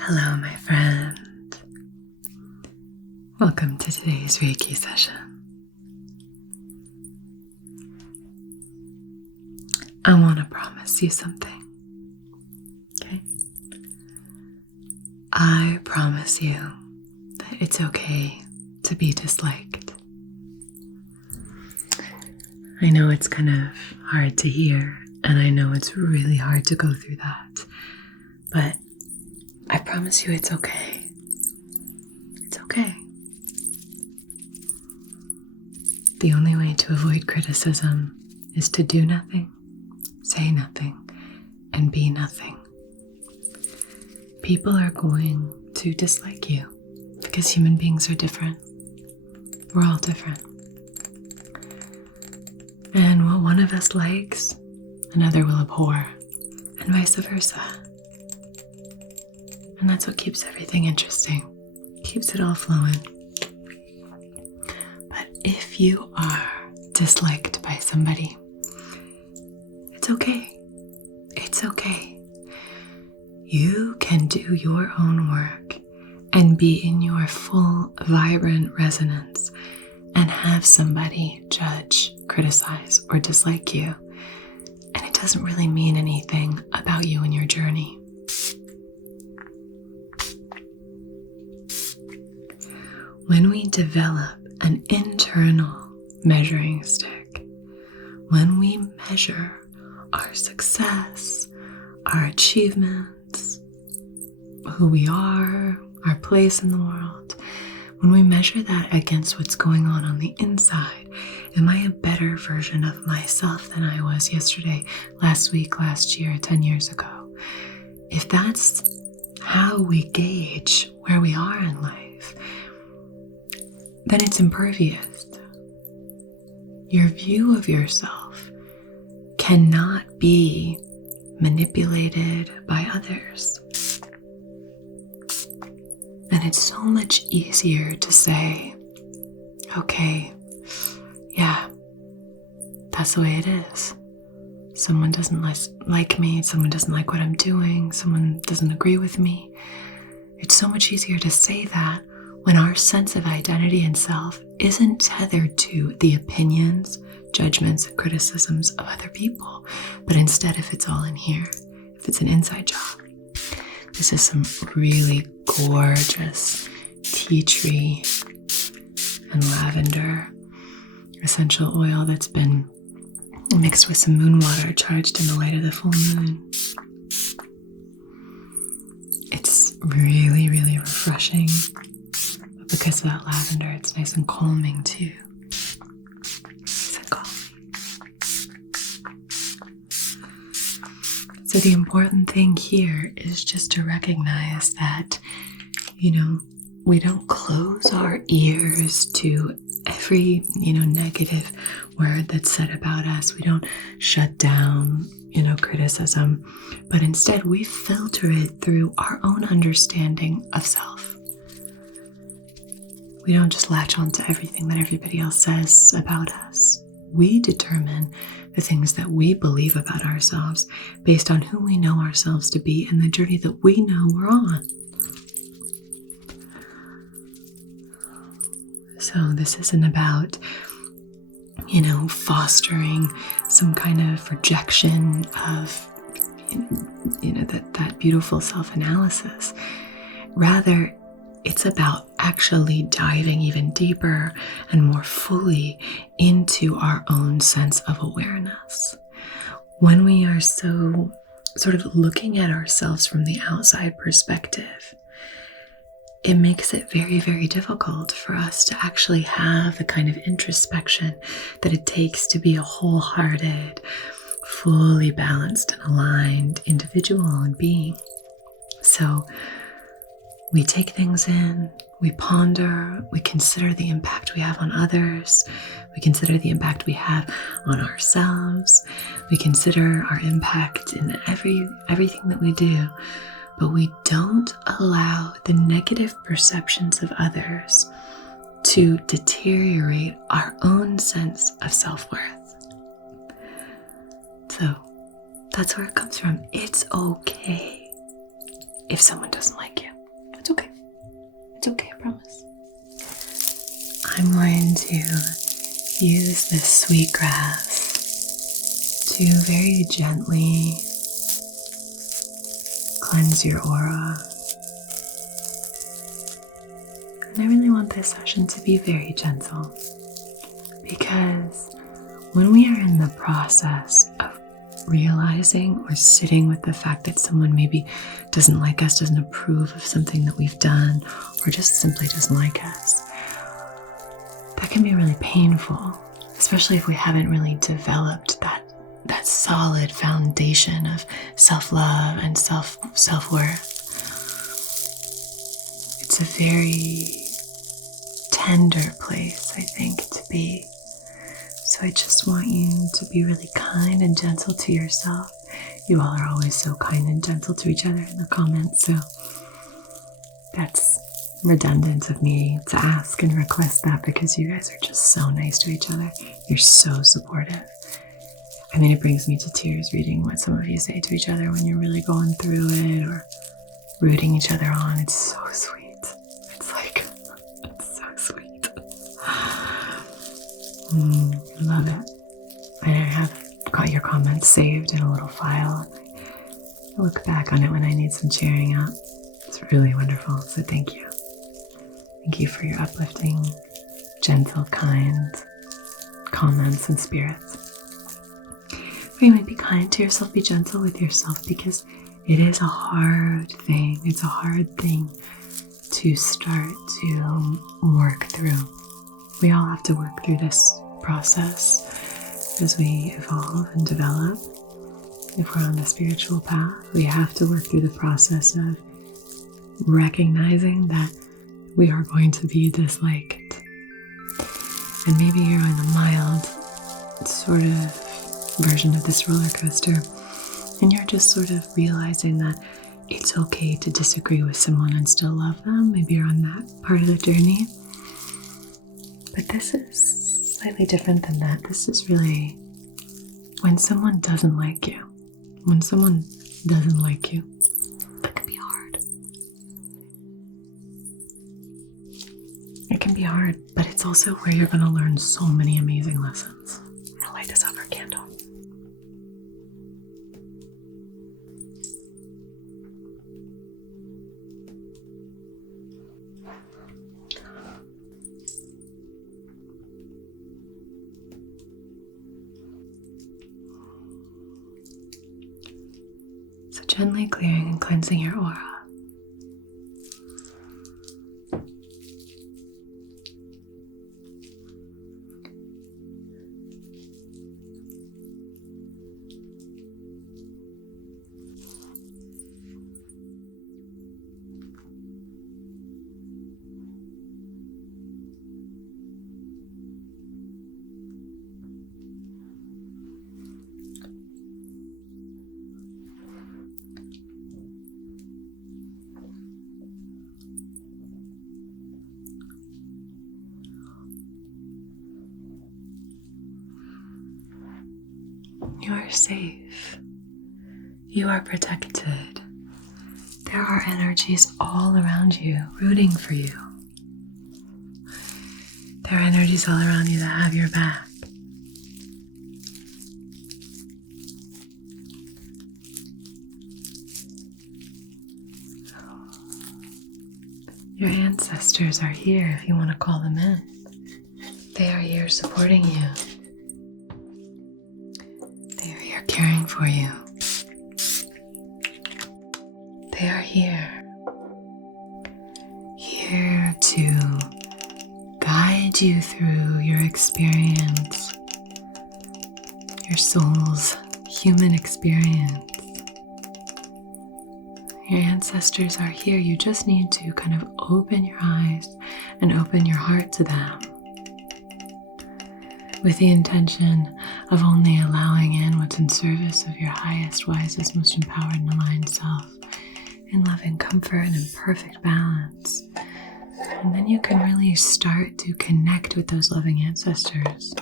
Hello, my friend. Welcome to today's Reiki session. I want to promise you something, okay? I promise you that it's okay to be disliked. I know it's kind of hard to hear, and I know it's really hard to go through that, but I promise you it's okay. It's okay. The only way to avoid criticism is to do nothing, say nothing, and be nothing. People are going to dislike you because human beings are different. We're all different. And what one of us likes, another will abhor, and vice versa. And that's what keeps everything interesting, keeps it all flowing. But if you are disliked by somebody, it's okay. It's okay. You can do your own work and be in your full, vibrant resonance and have somebody judge, criticize, or dislike you. And it doesn't really mean anything about you and your journey. When we develop an internal measuring stick, when we measure our success, our achievements, who we are, our place in the world, when we measure that against what's going on the inside, am I a better version of myself than I was yesterday, last week, last year, 10 years ago? If that's how we gauge where we are in life, then it's impervious. Your view of yourself cannot be manipulated by others. And it's so much easier to say, okay, yeah, that's the way it is. Someone doesn't like me, someone doesn't like what I'm doing, someone doesn't agree with me. It's so much easier to say that when our sense of identity and self isn't tethered to the opinions, judgments, and criticisms of other people, but instead if it's all in here, if it's an inside job. This is some really gorgeous tea tree and lavender essential oil that's been mixed with some moon water charged in the light of the full moon. It's really, really refreshing. But because of that lavender, it's nice and calming too. Nice and calming. So the important thing here is just to recognize that, we don't close our ears to every, negative word that's said about us. We don't shut down, criticism, but instead we filter it through our own understanding of self. We don't just latch on to everything that everybody else says about us. We determine the things that we believe about ourselves based on who we know ourselves to be and the journey that we know we're on. So this isn't about, fostering some kind of rejection of, that beautiful self-analysis. Rather, it's about actually diving even deeper and more fully into our own sense of awareness. When we are so sort of looking at ourselves from the outside perspective, it makes it very, very difficult for us to actually have the kind of introspection that it takes to be a wholehearted, fully balanced and aligned individual and being. So we take things in, we ponder, we consider the impact we have on others, we consider the impact we have on ourselves, we consider our impact in everything that we do, but we don't allow the negative perceptions of others to deteriorate our own sense of self-worth. So that's where it comes from. It's okay if someone doesn't like you. to use this sweet grass to very gently cleanse your aura. And I really want this session to be very gentle, because when we are in the process of realizing or sitting with the fact that someone maybe doesn't like us, doesn't approve of something that we've done, or just simply doesn't like us, that can be really painful, especially if we haven't really developed that solid foundation of self-love and self-worth. It's a very tender place, I think, to be. So I just want you to be really kind and gentle to yourself. You all are always so kind and gentle to each other in the comments, so that's redundant of me to ask and request that, because you guys are just so nice to each other. You're so supportive. I mean, it brings me to tears reading what some of you say to each other when you're really going through it or rooting each other on. It's so sweet. It's so sweet. I love it. And I have got your comments saved in a little file. I look back on it when I need some cheering up. It's really wonderful, so thank you. Thank you for your uplifting, gentle, kind comments and spirits. Anyway, be kind to yourself, be gentle with yourself, because it is a hard thing. It's a hard thing to start to work through. We all have to work through this process as we evolve and develop. If we're on the spiritual path, we have to work through the process of recognizing that we are going to be disliked. And maybe you're on a mild sort of version of this roller coaster, and you're just sort of realizing that it's okay to disagree with someone and still love them. Maybe you're on that part of the journey. But this is slightly different than that. This is really when someone doesn't like you. When someone doesn't like you, that can be hard. It can be hard, but it's also where you're going to learn so many amazing lessons. I'm going to light this other candle. So gently clearing and cleansing your aura. You are safe. You are protected. There are energies all around you rooting for you. There are energies all around you that have your back. Your ancestors are here if you want to call them in. They are here supporting you. They are here caring for you. They are here to guide you through your experience, your soul's human experience. Your ancestors are here. You just need to kind of open your eyes and open your heart to them, with the intention of only allowing in what's in service of your highest, wisest, most empowered and aligned self, in love and comfort and in perfect balance. And then you can really start to connect with those loving ancestors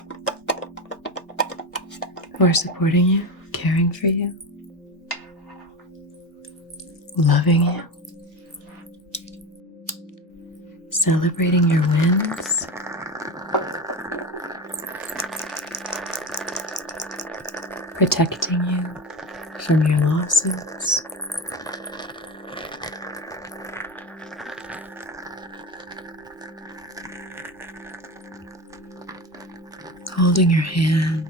who are supporting you, caring for you, loving you, celebrating your wins, protecting you from your losses. Holding your hand,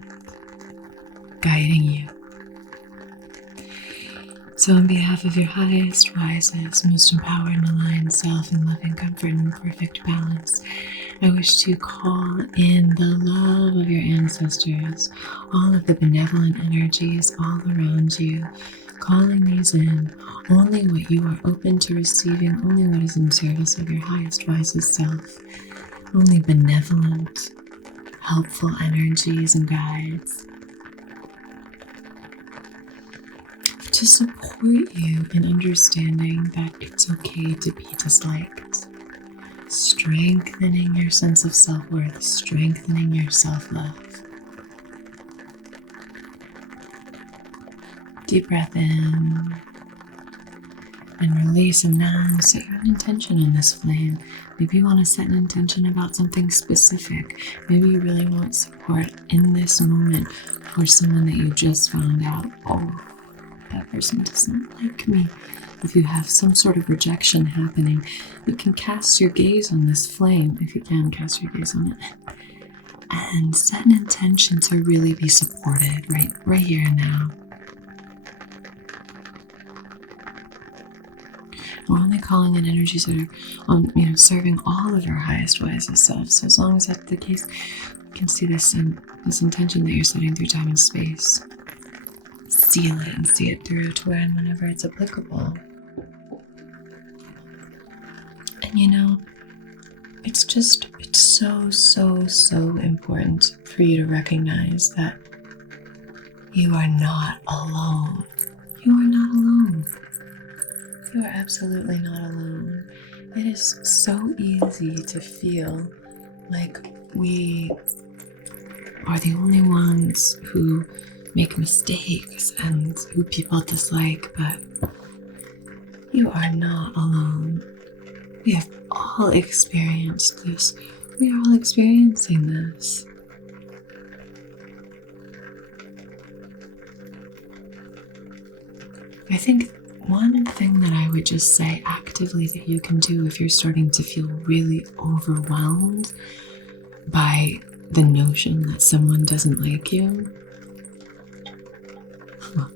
guiding you. So on behalf of your highest, wisest, most empowered and aligned self in loving comfort and perfect balance, I wish to call in the love of your ancestors, all of the benevolent energies all around you, calling these in, only what you are open to receiving, only what is in service of your highest, wisest self, only benevolent, helpful energies and guides to support you in understanding that it's okay to be disliked, strengthening your sense of self-worth, strengthening your self-love. Deep breath in and release, and now set your intention in this flame. Maybe you want to set an intention about something specific. Maybe you really want support in this moment for someone that you just found out, oh, that person doesn't like me. If you have some sort of rejection happening, you can cast your gaze on this flame, if you can cast your gaze on it, and set an intention to really be supported right here and now. We're only calling in energies that are serving all of our highest, wisest selves. So as long as that's the case, you can see this intention that you're setting through time and space. Seal it and see it through to where and whenever it's applicable. And it's so important for you to recognize that you are not alone. You are not alone. You are absolutely not alone. It is so easy to feel like we are the only ones who make mistakes and who people dislike, but you are not alone. We have all experienced this. We are all experiencing this. I think one thing that I would just say actively that you can do if you're starting to feel really overwhelmed by the notion that someone doesn't like you,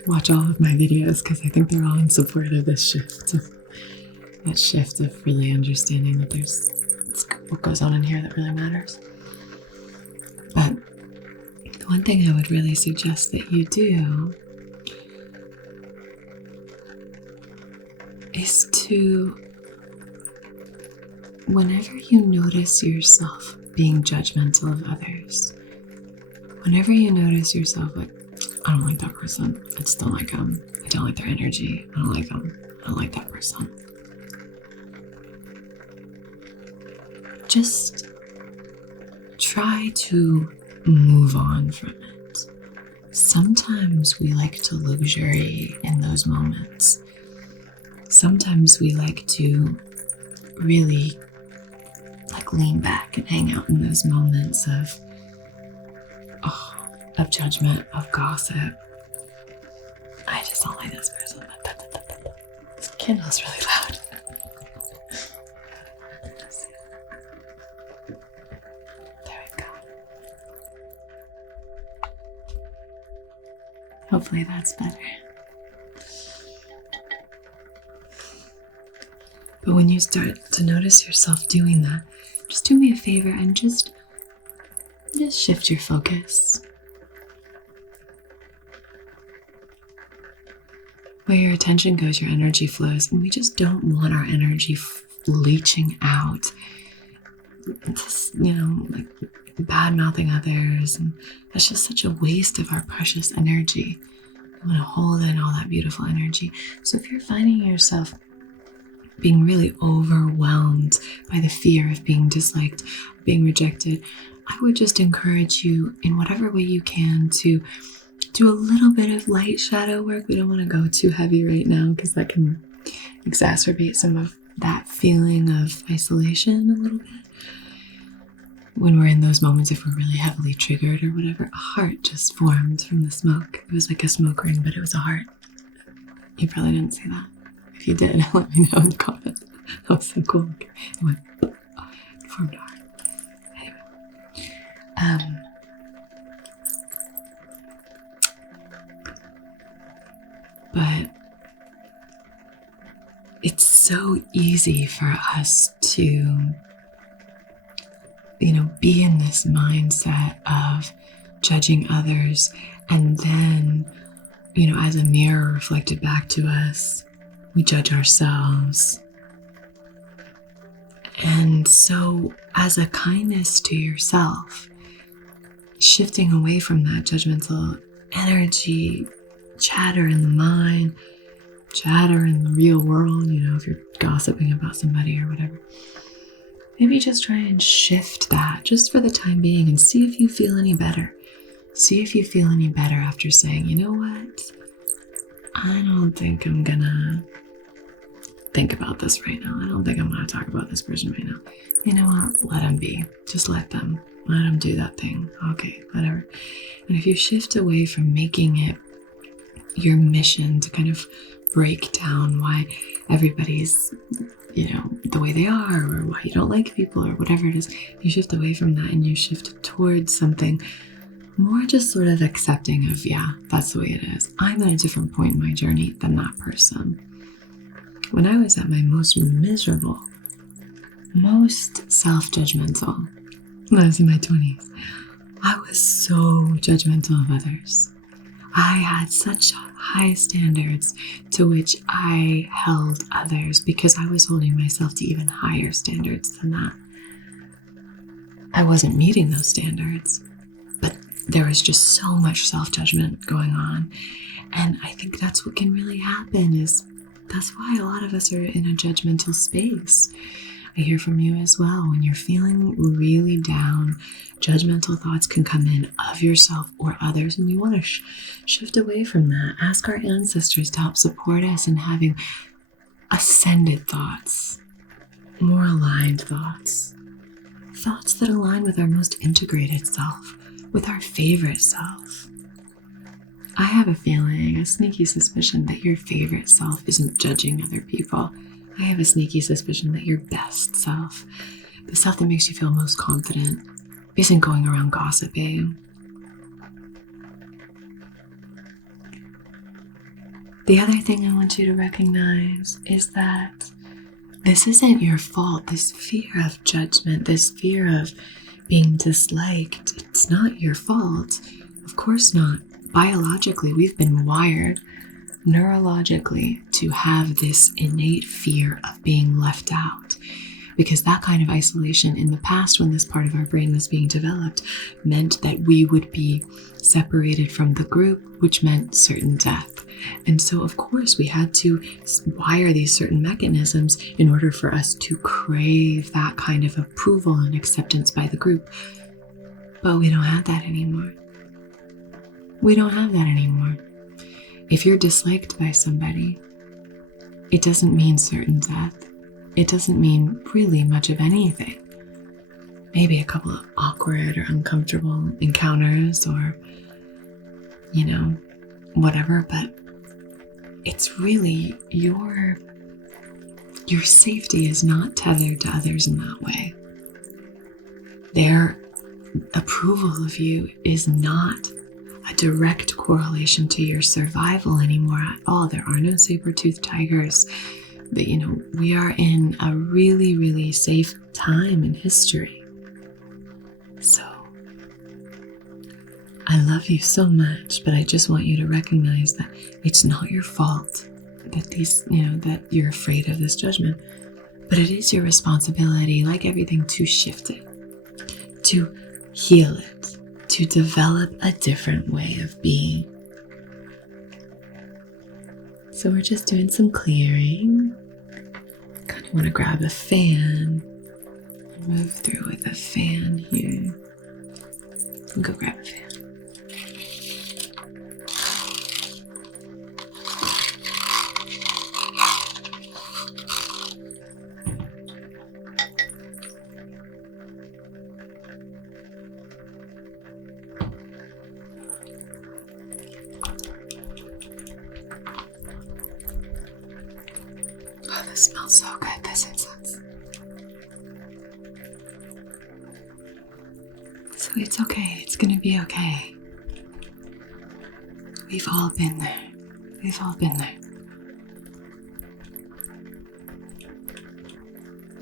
watch all of my videos because I think they're all in support of this shift. That shift of really understanding that it's what goes on in here that really matters. But the one thing I would really suggest that you do is to, whenever you notice yourself being judgmental of others, whenever you notice yourself like, I don't like that person, I just don't like them, I don't like their energy, I don't like them, I don't like that person, just try to move on from it. Sometimes we like to luxury in those moments. Sometimes we like to really lean back and hang out in those moments of judgment, of gossip. I just don't like this person. This candle's really loud. There we go. Hopefully that's better. But when you start to notice yourself doing that, just do me a favor and just shift your focus. Where your attention goes, your energy flows, and we just don't want our energy leaching out. Just, bad-mouthing others, and that's just such a waste of our precious energy. We want to hold in all that beautiful energy. So if you're finding yourself being really overwhelmed by the fear of being disliked, being rejected, I would just encourage you in whatever way you can to do a little bit of light shadow work. We don't want to go too heavy right now because that can exacerbate some of that feeling of isolation a little bit. when we're in those moments, if we're really heavily triggered or whatever, a heart just formed from the smoke. It was like a smoke ring, but it was a heart. You probably didn't see that. If you did, let me know in the comments. That was so cool. It went, it formed a heart. Anyway. But it's so easy for us to, be in this mindset of judging others, and then, as a mirror reflected back to us, we judge ourselves. And so, as a kindness to yourself, shifting away from that judgmental energy, chatter in the mind, chatter in the real world, if you're gossiping about somebody or whatever, maybe just try and shift that just for the time being and see if you feel any better. See if you feel any better after saying, you know what? I don't think I'm gonna think about this right now. I don't think I'm gonna talk about this person right now. You know what? Let them be. Just let them do that thing. Okay, whatever. And if you shift away from making it your mission to kind of break down why everybody's, the way they are, or why you don't like people, or whatever it is, you shift away from that and you shift towards something more just sort of accepting of, yeah, that's the way it is. I'm at a different point in my journey than that person. When I was at my most miserable, most self-judgmental, when I was in my 20s, I was so judgmental of others. I had such high standards to which I held others because I was holding myself to even higher standards than that. I wasn't meeting those standards, but there was just so much self-judgment going on. And I think that's what can really happen, is that's why a lot of us are in a judgmental space. I hear from you as well. When you're feeling really down, judgmental thoughts can come in of yourself or others, and we want to shift away from that. Ask our ancestors to help support us in having ascended thoughts, more aligned thoughts, thoughts that align with our most integrated self, with our favorite self. I have a feeling, a sneaky suspicion, that your favorite self isn't judging other people. I have a sneaky suspicion that your best self, the self that makes you feel most confident, isn't going around gossiping. The other thing I want you to recognize is that this isn't your fault. This fear of judgment, this fear of being disliked, it's not your fault. Of course not. Biologically, we've been wired neurologically to have this innate fear of being left out, because that kind of isolation in the past, when this part of our brain was being developed, meant that we would be separated from the group, which meant certain death. And so, of course, we had to wire these certain mechanisms in order for us to crave that kind of approval and acceptance by the group. But we don't have that anymore. We don't have that anymore. If you're disliked by somebody, it doesn't mean certain death. It doesn't mean really much of anything. Maybe a couple of awkward or uncomfortable encounters, or, whatever, but it's really your safety is not tethered to others in that way. Their approval of you is not a direct correlation to your survival anymore at all. There are no saber-toothed tigers. But, we are in a really, really safe time in history. So, I love you so much, but I just want you to recognize that it's not your fault that that you're afraid of this judgment, but it is your responsibility, like everything, to shift it, to heal it, to develop a different way of being. So we're just doing some clearing. Kind of want to grab a fan and move through with a fan here. And go grab a fan. Oh, this smells so good, this incense. So it's okay. It's going to be okay. We've all been there. We've all been there.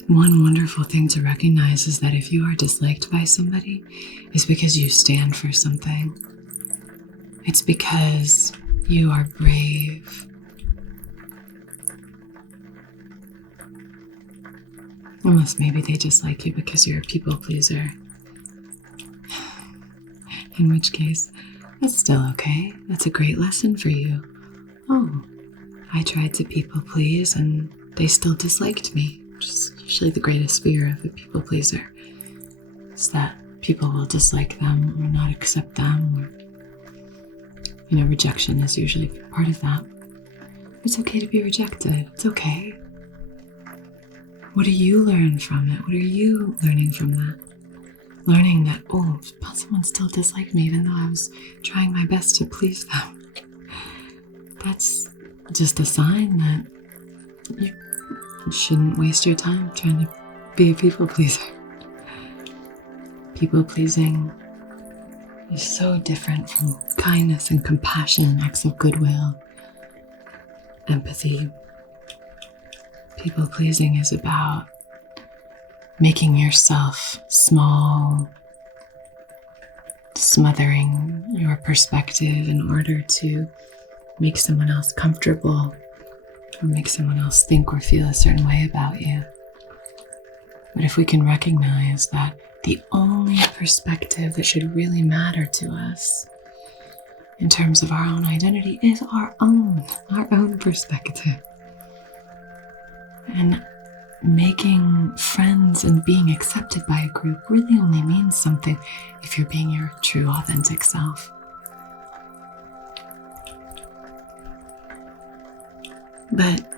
One wonderful thing to recognize is that if you are disliked by somebody, it's because you stand for something. It's because you are brave. Unless maybe they dislike you because you're a people pleaser. In which case, it's still okay. That's a great lesson for you. Oh, I tried to people please and they still disliked me. Which is usually the greatest fear of a people pleaser. Is that people will dislike them or not accept them. Or, rejection is usually part of that. It's okay to be rejected. It's okay. What do you learn from it? What are you learning from that? Learning that, oh, someone still disliked me even though I was trying my best to please them. That's just a sign that you shouldn't waste your time trying to be a people pleaser. People pleasing is so different from kindness and compassion, acts of goodwill, empathy. People pleasing is about making yourself small, smothering your perspective in order to make someone else comfortable or make someone else think or feel a certain way about you. But if we can recognize that the only perspective that should really matter to us in terms of our own identity is our own perspective. And making friends and being accepted by a group really only means something if you're being your true, authentic self. But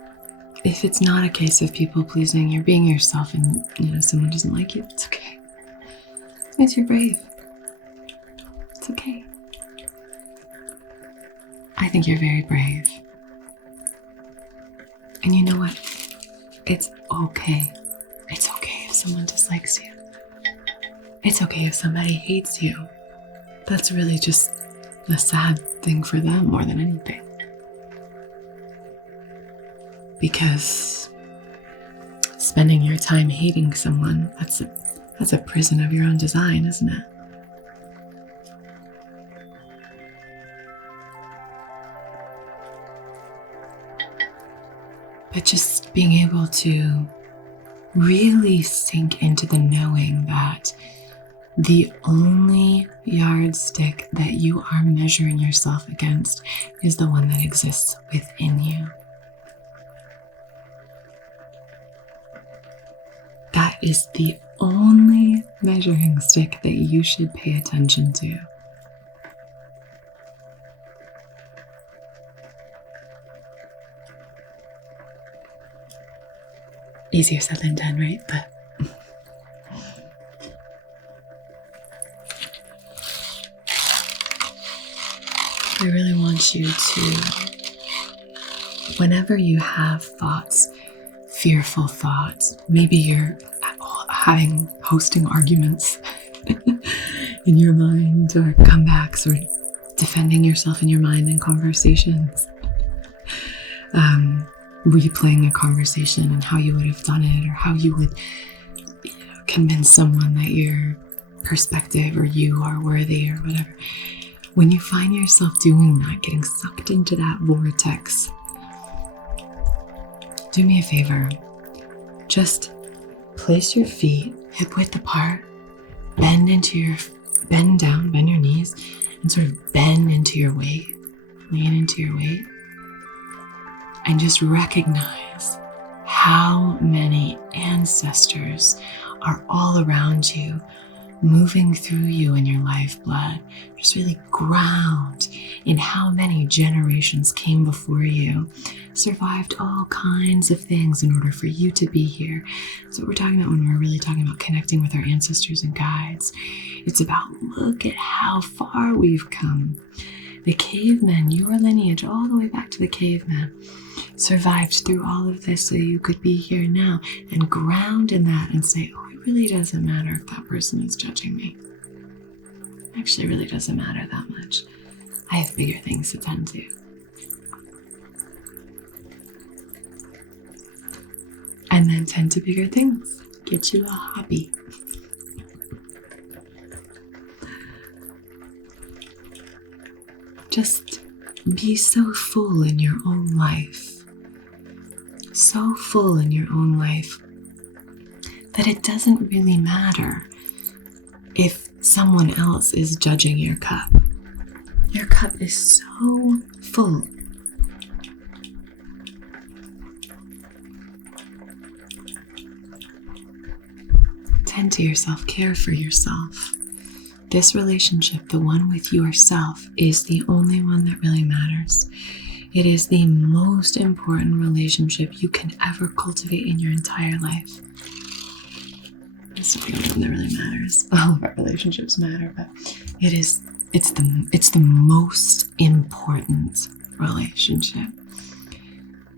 if it's not a case of people pleasing, you're being yourself and someone doesn't like you, it's okay. It means you're brave. It's okay. I think you're very brave. And you know what? It's okay. It's okay if someone dislikes you. It's okay if somebody hates you. That's really just a sad thing for them more than anything. Because spending your time hating someone, that's a prison of your own design, isn't it? But just being able to really sink into the knowing that the only yardstick that you are measuring yourself against is the one that exists within you. That is the only measuring stick that you should pay attention to. Easier said than done, right? But I really want you to, whenever you have thoughts, fearful thoughts, maybe you're hosting arguments in your mind or comebacks or defending yourself in your mind in conversations, replaying a conversation and how you would have done it or how you would convince someone that your perspective or you are worthy or whatever. When you find yourself doing that, getting sucked into that vortex, do me a favor. Just place your feet hip width apart, bend down, bend your knees, and sort of bend into your weight, lean into your weight, and just recognize how many ancestors are all around you, moving through you in your lifeblood. Just really ground in how many generations came before you, survived all kinds of things in order for you to be here. That's what we're talking about when we're really talking about connecting with our ancestors and guides. It's about, look at how far we've come. The cavemen, your lineage, all the way back to the cavemen. survived through all of this so you could be here now, and ground in that and say, oh, it really doesn't matter if that person is judging me. Actually, it really doesn't matter that much. I have bigger things to tend to. And then tend to bigger things. Get you a hobby. Just be so full in your own life. So full in your own life that it doesn't really matter if someone else is judging your cup. Your cup is so full. Tend to yourself, care for yourself. This relationship, the one with yourself, is the only one that really matters. It is the most important relationship you can ever cultivate in your entire life. It's the only one that really matters. All of our relationships matter, but it's the most important relationship.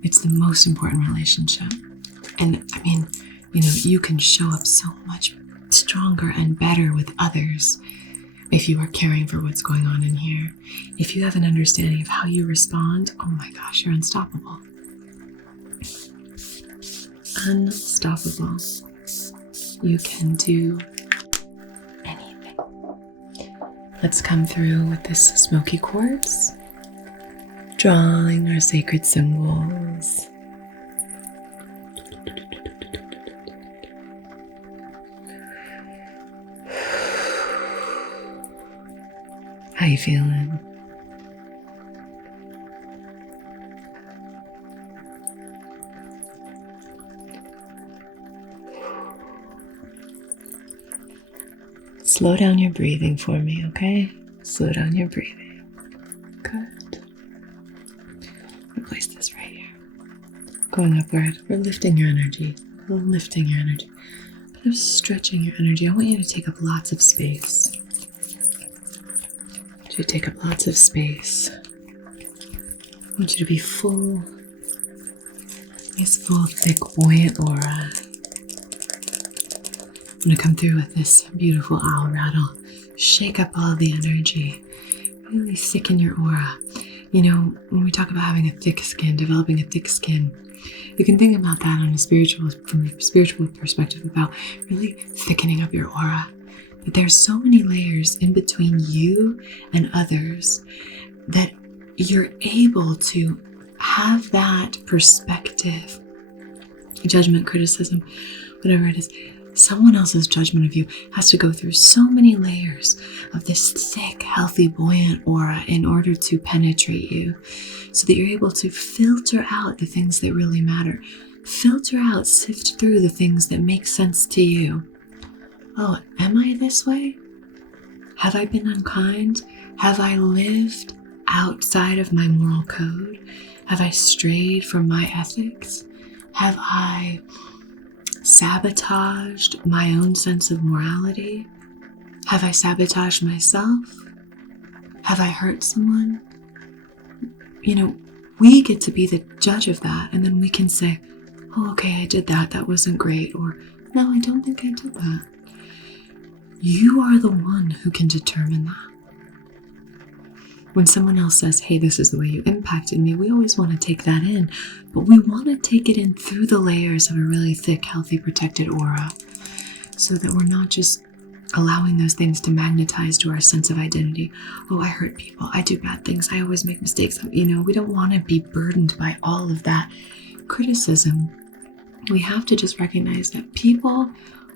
It's the most important relationship. And I mean, you can show up so much stronger and better with others if you are caring for what's going on in here. If you have an understanding of how you respond, oh my gosh, you're unstoppable. Unstoppable. You can do anything. Let's come through with this smoky quartz, drawing our sacred symbols. How you feeling? Slow down your breathing for me, okay? Slow down your breathing. Good. Replace this right here. Going upward. We're lifting your energy. We're lifting your energy. Kind of stretching your energy. I want you to take up lots of space. You take up lots of space. I want you to be full. This full, thick, buoyant aura. I'm going to come through with this beautiful owl rattle. Shake up all the energy. Really thicken your aura. When we talk about having a thick skin, developing a thick skin, you can think about that from a spiritual perspective, about really thickening up your aura. But there's so many layers in between you and others that you're able to have that perspective, judgment, criticism, whatever it is. Someone else's judgment of you has to go through so many layers of this thick, healthy, buoyant aura in order to penetrate you, so that you're able to filter out the things that really matter. Filter out, sift through the things that make sense to you. Oh, am I this way? Have I been unkind? Have I lived outside of my moral code? Have I strayed from my ethics? Have I sabotaged my own sense of morality? Have I sabotaged myself? Have I hurt someone? We get to be the judge of that, and then we can say, oh, okay, I did that. That wasn't great. Or, no, I don't think I did that. You are the one who can determine that. When someone else says, hey, this is the way you impacted me, we always want to take that in, but we want to take it in through the layers of a really thick, healthy, protected aura, so that we're not just allowing those things to magnetize to our sense of identity. Oh, I hurt people. I do bad things. I always make mistakes. We don't want to be burdened by all of that criticism. We have to just recognize that people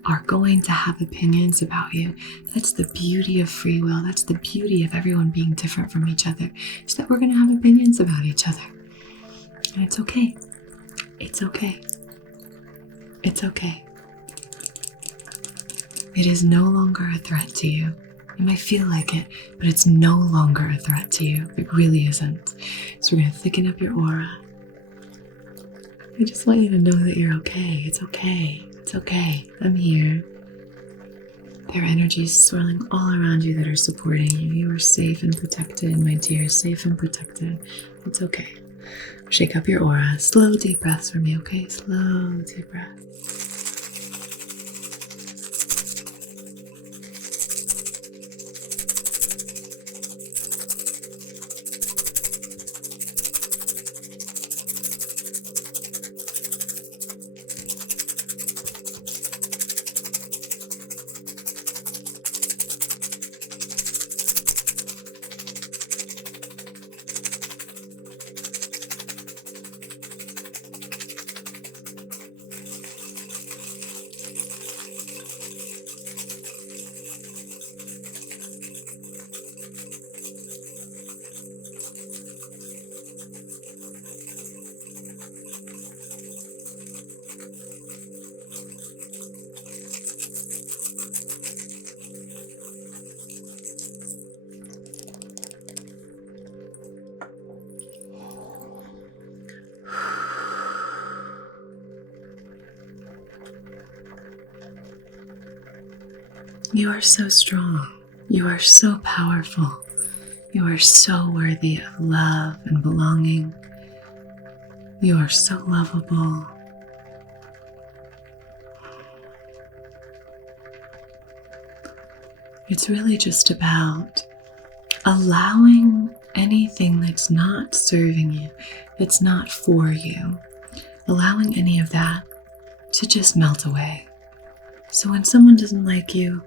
are going to have opinions about you. That's the beauty of free will. That's the beauty of everyone being different from each other, is that we're going to have opinions about each other. And it's okay. It's okay. It's okay. It is no longer a threat to you. It might feel like it, but it's no longer a threat to you. It really isn't. So we're going to thicken up your aura. I just want you to know that you're okay. It's okay. It's okay. I'm here. There are energies swirling all around you that are supporting you. You are safe and protected, my dear. Safe and protected. It's okay. Shake up your aura. Slow, deep breaths for me, okay? Slow, deep breaths. You are so strong. You are so powerful. You are so worthy of love and belonging. You are so lovable. It's really just about allowing anything that's not serving you, that's not for you, allowing any of that to just melt away. So when someone doesn't like you,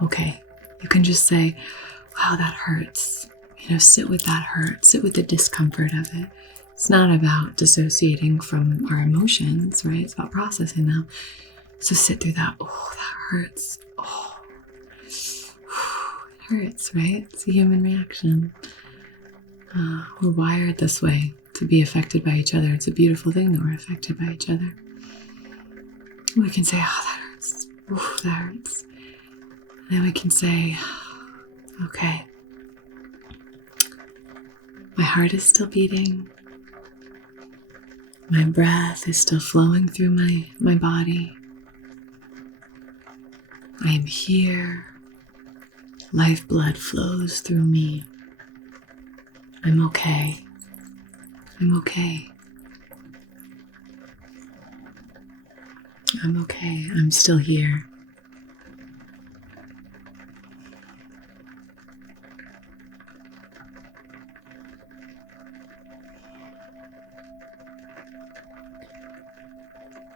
okay, you can just say, wow, that hurts. Sit with that hurt, sit with the discomfort of it. It's not about dissociating from our emotions, right? It's about processing them. So sit through that. Oh, that hurts. Oh, it hurts, right? It's a human reaction. We're wired this way to be affected by each other. It's a beautiful thing that we're affected by each other. We can say, oh, that hurts. Oh, that hurts. And then we can say, okay, my heart is still beating. My breath is still flowing through my body. I am here. Lifeblood flows through me. I'm okay. I'm okay. I'm okay. I'm still here.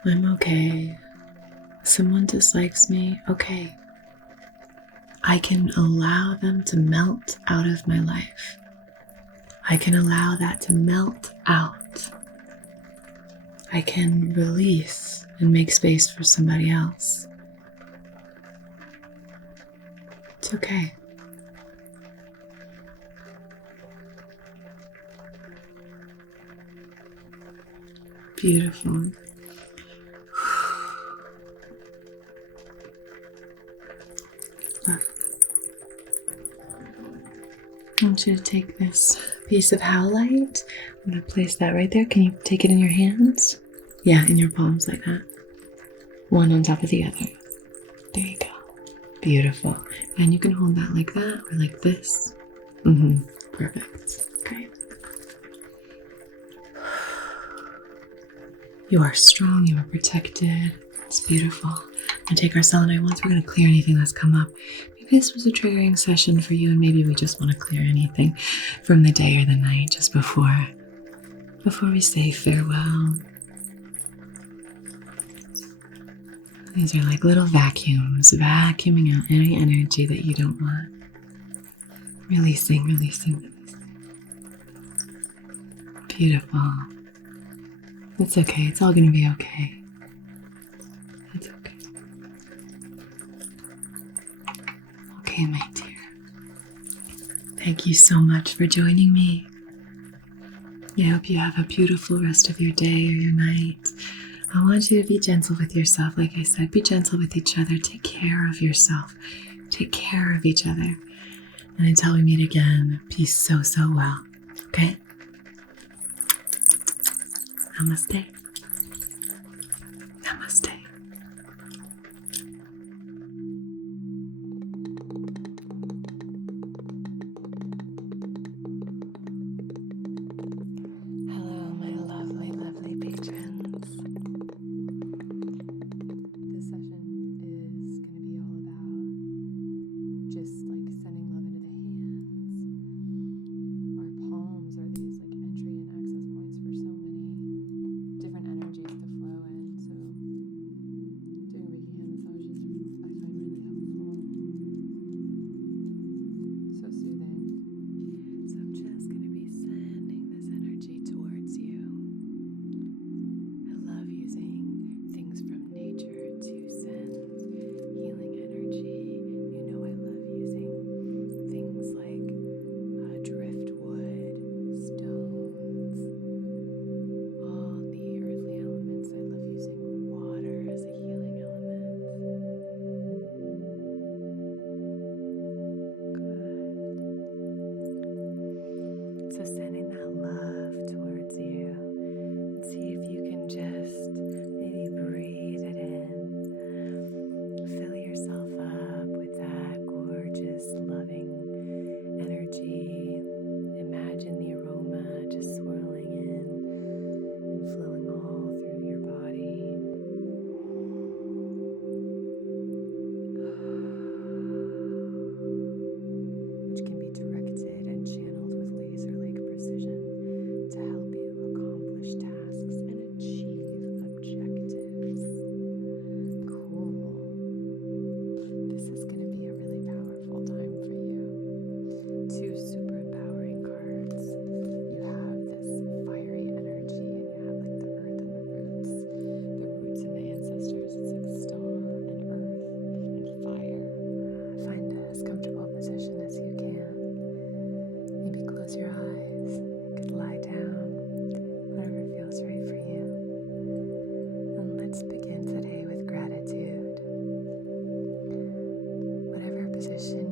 I'm okay. Someone dislikes me, okay. I can allow them to melt out of my life. I can allow that to melt out. I can release and make space for somebody else. It's okay. Beautiful. I want you to take this piece of howlite. I'm going to place that right there. Can you take it in your hands? Yeah, in your palms like that. One on top of the other. There you go. Beautiful. And you can hold that like that or like this. Perfect. Okay. You are strong. You are protected. It's beautiful. And take our selenite once. We're going to clear anything that's come up. Maybe this was a triggering session for you, and maybe we just want to clear anything from the day or the night just before we say farewell. These are like little vacuums, vacuuming out any energy that you don't want. Releasing. Beautiful. It's okay. It's all going to be okay. It's okay. Okay, my dear. Thank you so much for joining me. I hope you have a beautiful rest of your day or your night. I want you to be gentle with yourself. Like I said, be gentle with each other. Take care of yourself. Take care of each other. And until we meet again, be so well. Okay? Namaste. Namaste. Hello. position